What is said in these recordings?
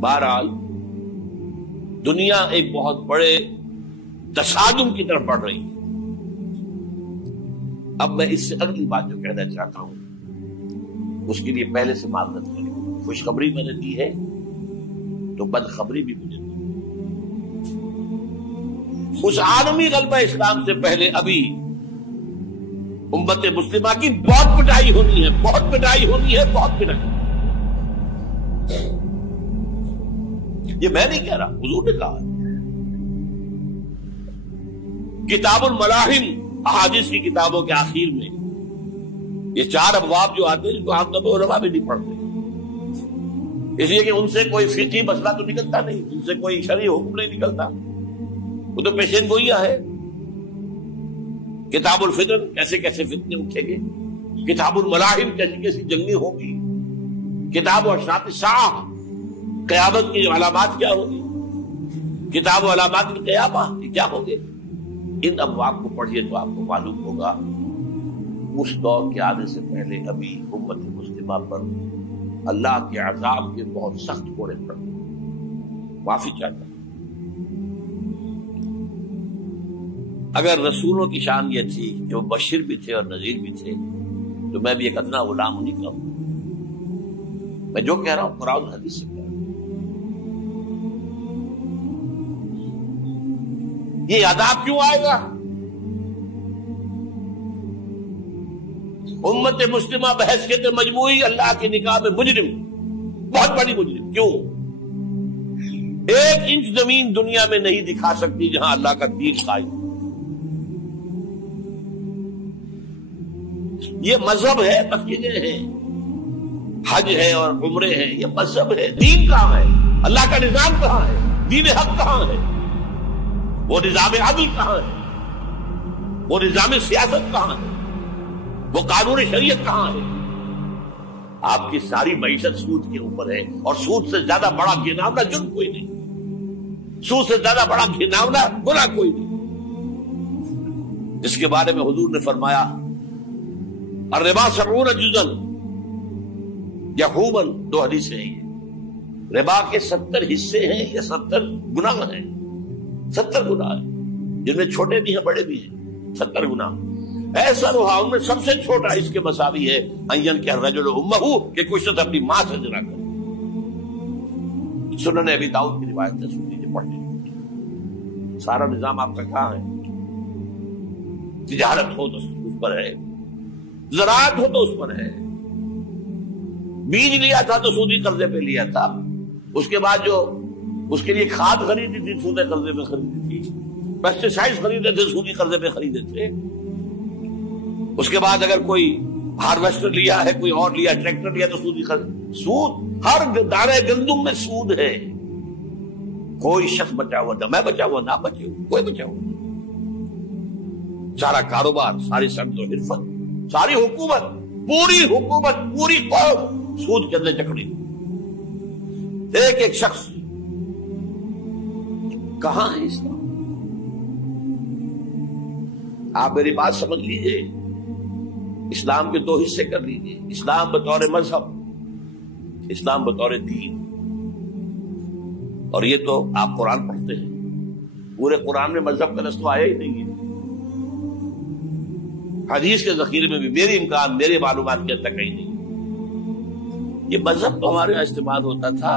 بہرحال دنیا ایک بہت بڑے تصادم کی طرف بڑھ رہی ہے. اب میں اس سے اگلی بات جو کہنا چاہتا ہوں اس کے لیے پہلے سے معذرت کریں. خوشخبری میں نے دی ہے تو بدخبری بھی مجھے دی. اس عالمی غلبہ اسلام سے پہلے ابھی امت مسلمہ کی بہت پٹائی ہونی ہے، بہت پٹائی ہونی ہے، بہت پٹائی. یہ میں نہیں کہہ رہا، حضور نے کہا. کتاب الملاحم احادیث کی کتابوں کے آخر میں یہ 4 ابواب جو آتے ہیں جن کو عام طور پر علماء بھی نہیں پڑھتے، اس لیے کہ ان سے کوئی فقہی مسئلہ تو نکلتا نہیں، ان سے کوئی شرعی حکم نہیں نکلتا، وہ تو پیشین گوئیاں ہے. کتاب الفتن کیسے کیسے فتنے اٹھیں گے، کتاب الملاحم کیسی کیسی جنگیں ہوں گی، کتاب اشراط الساعہ قیامت کی علامات کیا ہوگی، کتاب و علامات القیامہ یہ کیا ہوں گے. ان ابواب کو پڑھیے تو آپ کو معلوم ہوگا اس دور کے آنے سے پہلے ابھی امت مسلمہ پر اللہ کے عذاب کے بہت سخت کوڑے پڑے. معافی چاہتا ہوں. اگر رسولوں کی شان یہ تھی کہ وہ بشیر بھی تھے اور نذیر بھی تھے تو میں بھی ایک ادنا غلام نہیں کہوں. میں جو کہہ رہا ہوں قرآن و حدیث سے کہہ رہا ہوں. یہ عذاب کیوں آئے گا؟ امت مسلمہ بحیثیت مجموعی اللہ کی نگاہ میں مجرم، بہت بڑی مجرم. کیوں؟ 1 انچ زمین دنیا میں نہیں دکھا سکتی جہاں اللہ کا دین قائم. یہ مذہب ہے، مسجدیں ہیں، حج ہے اور عمرے ہیں، یہ مذہب ہے. دین کہاں ہے؟ اللہ کا نظام کہاں ہے؟ دین حق کہاں ہے؟ وہ نظام عدل کہاں ہے؟ وہ نظام سیاست کہاں ہے؟ وہ قانون شریعت کہاں ہے؟ آپ کی ساری معیشت سود کے اوپر ہے، اور سود سے زیادہ بڑا گھناؤنا جرم کوئی نہیں، سود سے زیادہ بڑا گھناؤنا گناہ کوئی نہیں، جس کے بارے میں حضور نے فرمایا الربا 70 جزءا یحوما. 2 حدیثیں ہیں. ربا کے 70 حصے ہیں یا 70 گناہ ہیں. 70 گناہ ہیں جن میں چھوٹے بھی ہیں بڑے بھی ہیں. 70 گناہ. ایسا روحا ان میں سب سے چھوٹا اس کے مساوی ہے ان کہ الرجل امہ، کہ کوئی شخص اپنی ماں سے زنا کرے. سنن ابی داؤد کی روایت ہے، سن لیجیے پڑھ لیجیے. سارا نظام آپ کا کہاں ہے؟ تجارت ہو تو اس پر ہے، زراعت ہو تو اس پر ہے. بیج لیا تھا تو سودی قرضے پہ لیا تھا، اس کے بعد جو اس کے لیے کھاد خریدی تھی سودی قرضے پہ خریدی تھی، پیسٹیسائڈ خریدے تھے سودی قرضے پہ خریدے تھے. اس کے بعد اگر کوئی ہارویسٹر لیا ہے، کوئی اور لیا، ٹریکٹر لیا تو سودی قرض. سود ہر دانے گندم میں سود ہے. کوئی شخص بچا ہوا نہ میں بچا ہوا نہ بچے ہوا، کوئی بچا ہوا. سارا کاروبار، ساری صنعت و حرفت، ساری حکومت، پوری حکومت، پوری قوم سود کے اندر جکڑی. ایک ایک شخص. کہاں ہے اسلام؟ آپ میری بات سمجھ لیجئے. اسلام کے 2 حصے کر لیجئے. اسلام بطور مذہب، اسلام بطور دین. اور یہ تو آپ قرآن پڑھتے ہیں، پورے قرآن میں مذہب کا لفظ تو آیا ہی نہیں ہے. حدیث کے ذخیرے میں بھی میری امکان، میرے معلومات کے تک کہیں نہیں. یہ مذہب تو ہمارے یہاں استعمال ہوتا تھا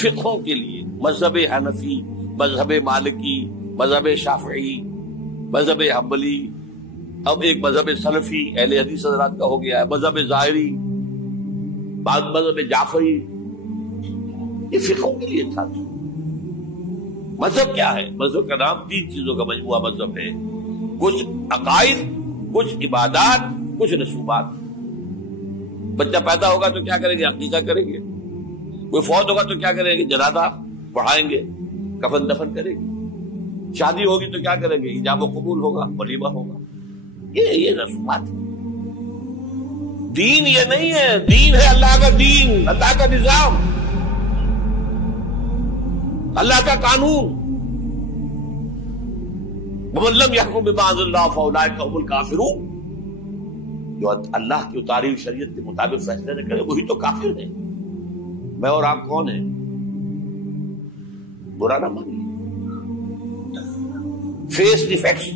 فقہوں کے لیے. مذہب حنفی، مذہب مالکی، مذہب شافعی، مذہب حنبلی، اب ایک مذہب سلفی اہل حدیث حضرات کا ہو گیا ہے، مذہب ظاہری، بعد مذہب جعفری. یہ فقہوں کے لیے تھا. مذہب کیا ہے؟ مذہب کا نام 3 چیزوں کا مجموعہ مذہب ہے. کچھ عقائد، کچھ عبادات، کچھ رسومات. بچہ پیدا ہوگا تو کیا کریں گے؟ عقیقہ کریں گے. کوئی فوت ہوگا تو کیا کریں گے؟ جنازہ پڑھائیں گے، کفن دفن کریں گے. شادی ہوگی تو کیا کریں گے؟ ایجاب و قبول ہوگا، ولیمہ ہوگا. یہ رسومات ہے. دین یہ نہیں ہے. دین ہے اللہ کا دین، اللہ کا نظام، اللہ کا قانون. وَمَن لَّمْ يَحْكُم بِمَا أَنزَلَ اللَّهُ فَأُولَٰئِكَ هُمُ الْكَافِرُونَ. جو اللہ کی اتاری ہوئی شریعت کے مطابق فیصلے نہ کرے وہی تو کافر ہے. میں اور آپ کون ہیں؟ برا نہ مانیے. فیس دی فیکٹس.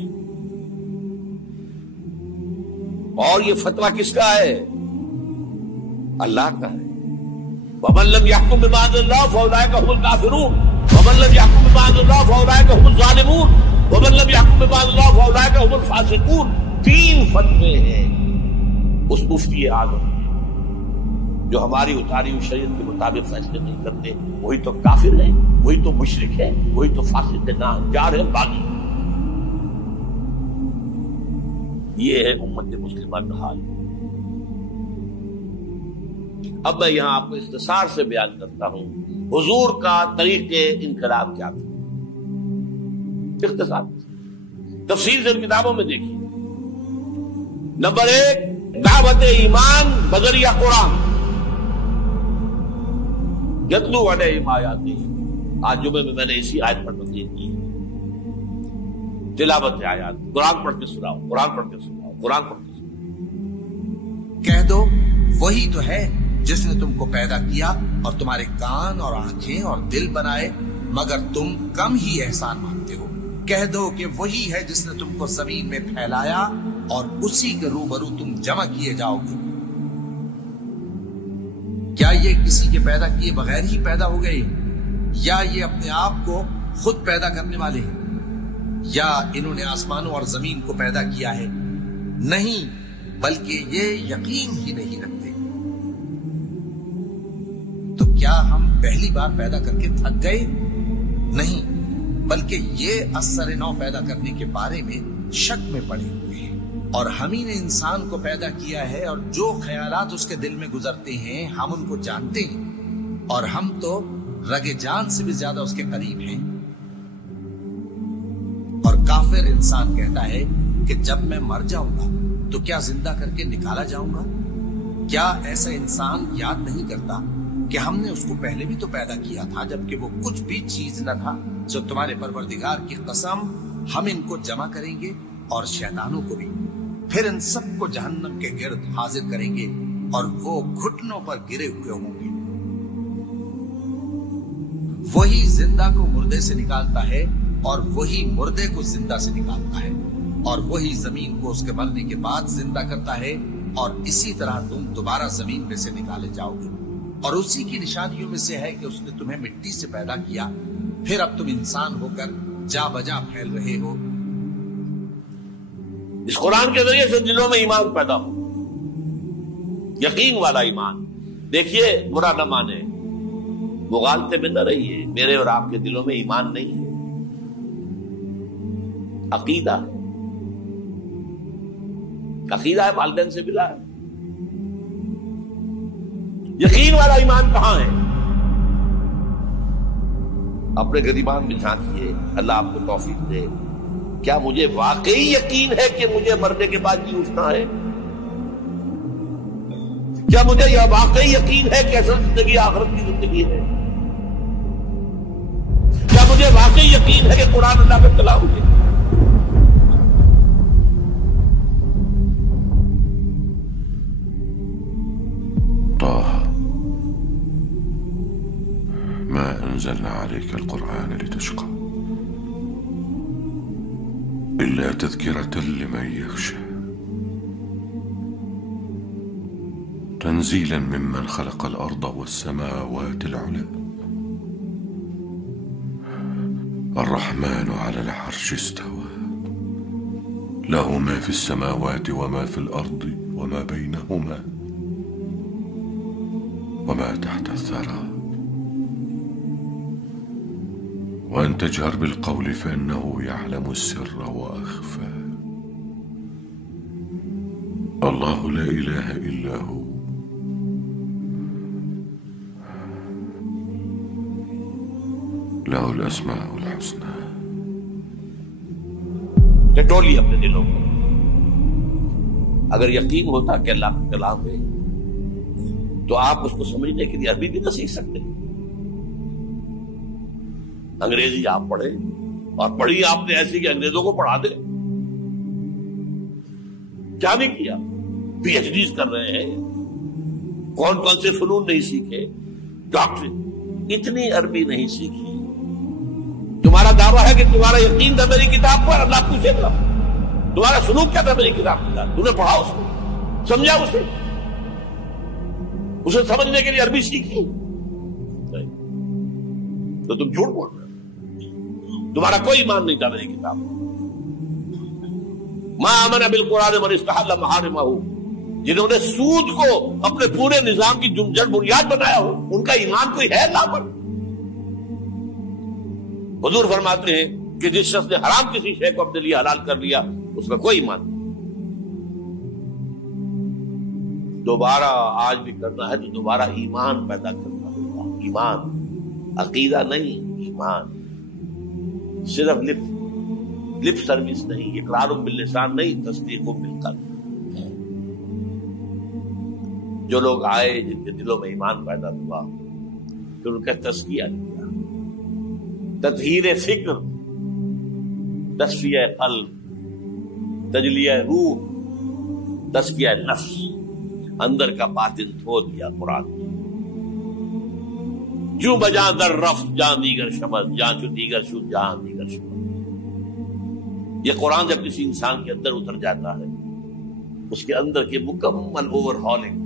اور یہ فتویٰ کس کا ہے؟ اللہ کا ہے. وَمَن لَّمْ يَحْكُم بِمَا أَنزَلَ اللَّهُ فَأُولَٰئِكَ هُمُ الْكَافِرُونَ وَمَن لَّمْ يَحْكُم بِمَا أَنزَلَ اللَّهُ فَأُولَٰئِكَ هُمُ الظَّالِمُونَ وَمَن لَّمْ يَحْكُم بِمَا أَنزَلَ اللَّهُ فَأُولَٰئِكَ هُمُ الْفَاسِقُونَ. 3 فتوے ہیں اس مفتی اعظم کے جو ہماری اتاری ہوئی شریعت کے مطابق فیصلے نہیں کرتے. وہی تو کافر ہے, وہی تو مشرک ہے, وہی تو فاسق ہے, ناہنجار ہے, باغی. یہ ہے امت مسلمہ کا حال. اب میں یہاں آپ کو اختصار سے بیان کرتا ہوں حضور کا طریقے انقلاب کیا تھا. اختصار تفصیل سے کتابوں میں دیکھیے. نمبر 1, دعوت ایمان بذریعہ قرآن. یتلو علیہم آیاتہ. آج جمعے میں نے اسی آیت پر تقریر کی. تلاوت آیات, قرآن پڑھ کے سناؤ, قرآن پڑھ کے سناؤ, قرآن پڑھ کے سناؤ. کہہ دو وہی تو ہے جس نے تم کو پیدا کیا اور تمہارے کان اور آنکھیں اور دل بنائے, مگر تم کم ہی احسان مانتے ہو. کہہ دو کہ وہی ہے جس نے تم کو زمین میں پھیلایا اور اسی کے روبرو تم جمع کیے جاؤ گے. کیا یہ کسی کے پیدا کیے بغیر ہی پیدا ہو گئے, یا یہ اپنے آپ کو خود پیدا کرنے والے ہیں, یا انہوں نے آسمانوں اور زمین کو پیدا کیا ہے؟ نہیں, بلکہ یہ یقین ہی نہیں رکھتے. تو کیا ہم پہلی بار پیدا کر کے تھک گئے؟ نہیں, بلکہ یہ اثر نو پیدا کرنے کے بارے میں شک میں پڑے ہوئے ہیں. اور ہم ہی نے انسان کو پیدا کیا ہے, اور جو خیالات اس کے دل میں گزرتے ہیں ہم ان کو جانتے ہیں, اور ہم تو رگ جان سے بھی زیادہ اس کے قریب ہیں. اور کافر انسان کہتا ہے کہ جب میں مر جاؤں گا تو کیا زندہ کر کے نکالا جاؤں گا؟ کیا ایسا انسان یاد نہیں کرتا کہ ہم نے اس کو پہلے بھی تو پیدا کیا تھا جبکہ وہ کچھ بھی چیز نہ تھا؟ جو تمہارے پروردگار کی قسم, ہم ان کو جمع کریں گے اور شیطانوں کو بھی, پھر ان سب کو جہنم کے گرد حاضر کریں گے اور وہ گھٹنوں پر گرے ہوئے ہوں گے. وہی زندہ کو مردے سے نکالتا ہے اور وہی مردے کو زندہ سے نکالتا ہے, اور وہی زمین کو اس کے مرنے کے بعد زندہ کرتا ہے, اور اسی طرح تم دوبارہ زمین میں سے نکالے جاؤ گے. اور اسی کی نشانیوں میں سے ہے کہ اس نے تمہیں مٹی سے پیدا کیا, پھر اب تم انسان ہو کر جا بجا پھیل رہے ہو. اس قرآن کے ذریعے سے دلوں میں ایمان پیدا ہو, یقین والا ایمان. دیکھیے, برا نہ مانے, مغالطے میں نہ رہیے. میرے اور آپ کے دلوں میں ایمان نہیں ہے, عقیدہ ہے. عقیدہ ہے, والدین سے ملا ہے. یقین والا ایمان کہاں ہے؟ اپنے گریبان میں جھانکیے, اللہ آپ کو توفیق دے. کیا مجھے واقعی یقین ہے کہ مجھے مرنے کے بعد جی اٹھنا ہے؟ کیا مجھے یہ واقعی یقین ہے کہ اصل زندگی آخرت کی زندگی ہے؟ کیا مجھے واقعی یقین ہے کہ قرآن اللہ کا کلام ہے؟ ما أنزلنا عليك القرآن لتشقى إلا تذكرة لمن يخشى تنزيلا ممن خلق الأرض والسماوات العلى الرحمن على العرش استوى له ما في السماوات وما في الأرض وما بينهما وما تحت الثرى وأن تجهر بالقول فإنه يعلم السر وأخفى الله لا إله إلا هو له الأسماء الحسنى. ٹٹولی اپنے دلوں کو. اگر یقین ہوتا کہ اللہ کا کلام ہے تو آپ اس کو سمجھنے کے لیے عربی بھی نہ سیکھ سکتے. انگریزی آپ پڑھیں, اور پڑھی آپ نے ایسی کہ انگریزوں کو پڑھا دے. کیا نہیں کیا, پی ایچ ڈیز کر رہے ہیں, کون کون سے فنون نہیں سیکھے, ڈاکٹر. اتنی عربی نہیں سیکھی دعویٰ ہے کہ تمہارا یقین تھا میری کتاب پر، اللہ پوچھے گا تمہارا سلوک کیا تھا میری کتاب کے ساتھ، تم نے پڑھا اس کو، سمجھا اسے سمجھنے کے لیے عربی سیکھی؟ نہیں، تو تم جھوٹ بول رہے ہو، تمہارا کوئی ایمان نہیں تھا میری کتاب پر۔ ما آمن بالقرآن من استحل محارمہ، جنہوں نے سود کو اپنے پورے نظام کی جڑ بنیاد بنایا ہو، ان کا ایمان کوئی ہے اللہ پر؟ حضور فرماتے ہیں کہ جس شخص نے حرام کسی شے کو اپنے لیے حلال کر لیا اس کا کوئی ایمان نہیں۔ دوبارہ آج بھی کرنا ہے تو دوبارہ ایمان پیدا کرنا ہوگا، ایمان، عقیدہ نہیں، ایمان، صرف لپ سروس نہیں، اقرار باللسان نہیں، تصدیق بالقلب۔ جو لوگ آئے جن کے دلوں میں ایمان پیدا ہوا پھر ان کا تزکیہ کیا، تطہیر فکر، تصفیہ قلب، تجلیہ روح، تزکیہ نفس، اندر کا باطن دھو دیا قرآن۔ جو بجاں در رفت جان دیگر شمس، جان چو دیگر شد جان دیگر شمس۔ یہ قرآن جب کسی انسان کے اندر اتر جاتا ہے، اس کے اندر کی مکمل اوور ہالنگ،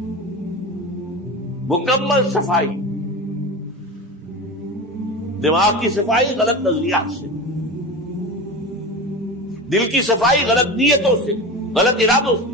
مکمل صفائی، دماغ کی صفائی غلط نظریات سے، دل کی صفائی غلط نیتوں سے، غلط ارادوں سے،